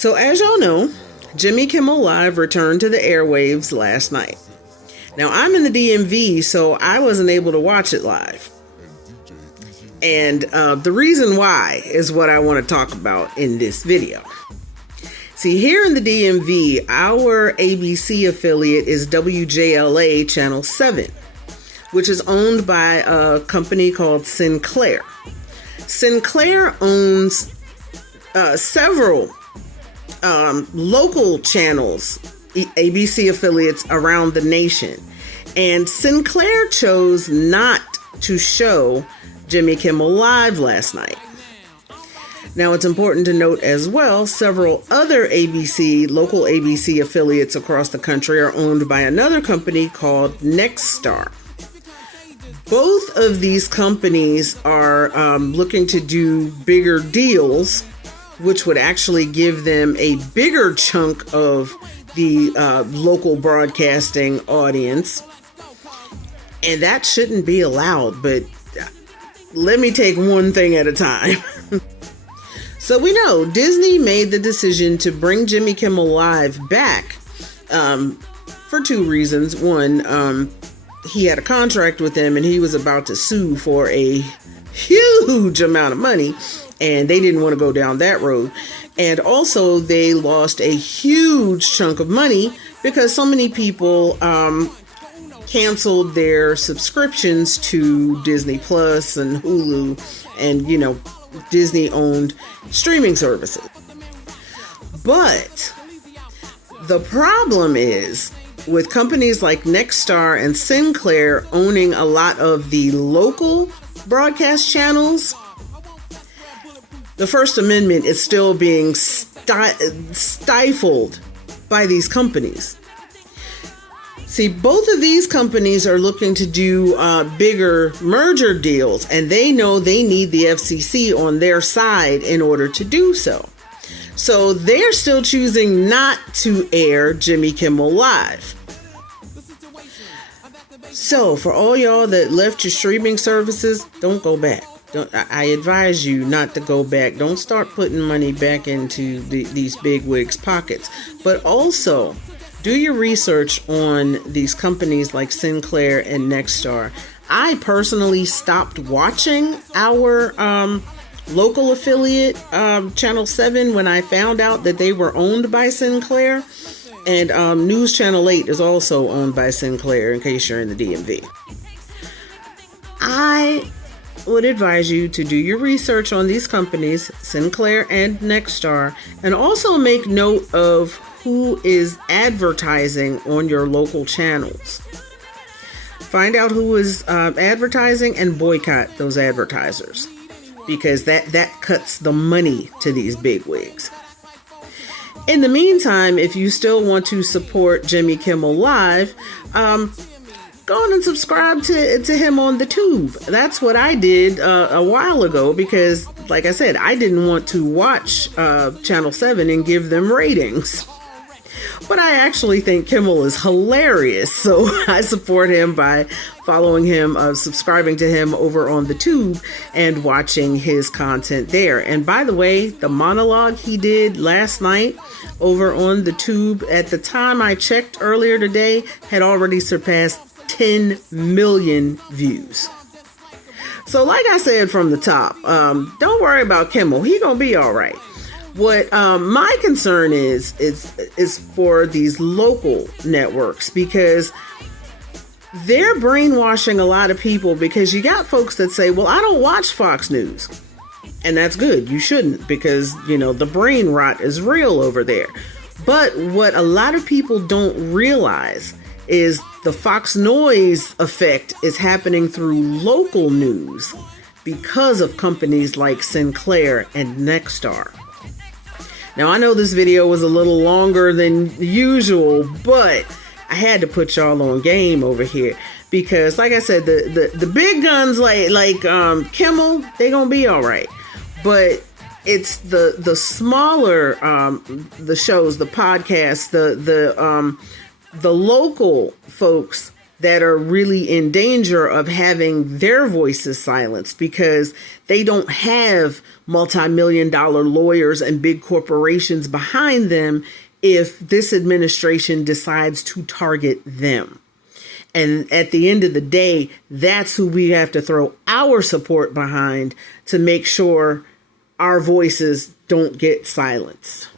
So as y'all know, Jimmy Kimmel Live returned to the airwaves last night. Now I'm in the DMV, so I wasn't able to watch it live. And the reason why is what I want to talk about in this video. See, here in the DMV, our ABC affiliate is WJLA Channel 7, which is owned by a company called Sinclair. Sinclair owns several local channels, ABC affiliates around the nation. And Sinclair chose not to show Jimmy Kimmel Live last night. Now, it's important to note as well, several other local ABC affiliates across the country are owned by another company called Nexstar. Both of these companies are looking to do bigger deals, which would actually give them a bigger chunk of the local broadcasting audience. And that shouldn't be allowed, but let me take one thing at a time. So we know Disney made the decision to bring Jimmy Kimmel Live back for two reasons. One, he had a contract with them and he was about to sue for a huge amount of money, and they didn't want to go down that road. And also they lost a huge chunk of money because so many people canceled their subscriptions to Disney Plus and Hulu and, Disney-owned streaming services. But the problem is, with companies like Nexstar and Sinclair owning a lot of the local broadcast channels, the First Amendment is still being stifled by these companies. See, both of these companies are looking to do bigger merger deals, and they know they need the FCC on their side in order to do so. So they're still choosing not to air Jimmy Kimmel Live. So for all y'all that left your streaming services, don't go back. I advise you not to go back. Don't start putting money back into these bigwigs' pockets. But also, do your research on these companies like Sinclair and Nexstar. I personally stopped watching our local affiliate, Channel 7, when I found out that they were owned by Sinclair. And News Channel 8 is also owned by Sinclair, in case you're in the DMV. I would advise you to do your research on these companies, Sinclair and Nexstar, and also make note of who is advertising on your local channels. Find out who is advertising and boycott those advertisers, because that cuts the money to these bigwigs. In the meantime, if you still want to support Jimmy Kimmel Live, go on and subscribe to him on the tube. That's what I did a while ago because, like I said, I didn't want to watch Channel 7 and give them ratings. But I actually think Kimmel is hilarious, so I support him by following him, subscribing to him over on the tube and watching his content there. And by the way, the monologue he did last night over on the tube, at the time I checked earlier today, had already surpassed 10 million views. So like I said from the top, don't worry about Kimmel. He gonna be all right. What my concern is for these local networks, because they're brainwashing a lot of people, because you got folks that say, well, I don't watch Fox News. And that's good. You shouldn't, because, the brain rot is real over there. But what a lot of people don't realize is the Fox noise effect is happening through local news because of companies like Sinclair and Nexstar. Now, I know this video was a little longer than usual, but I had to put y'all on game over here because, like I said, the big guns like Kimmel, they gonna be all right. But it's the smaller the shows, the podcasts, the local folks that are really in danger of having their voices silenced because they don't have multi-million-dollar lawyers and big corporations behind them if this administration decides to target them. And at the end of the day, that's who we have to throw our support behind to make sure our voices don't get silenced.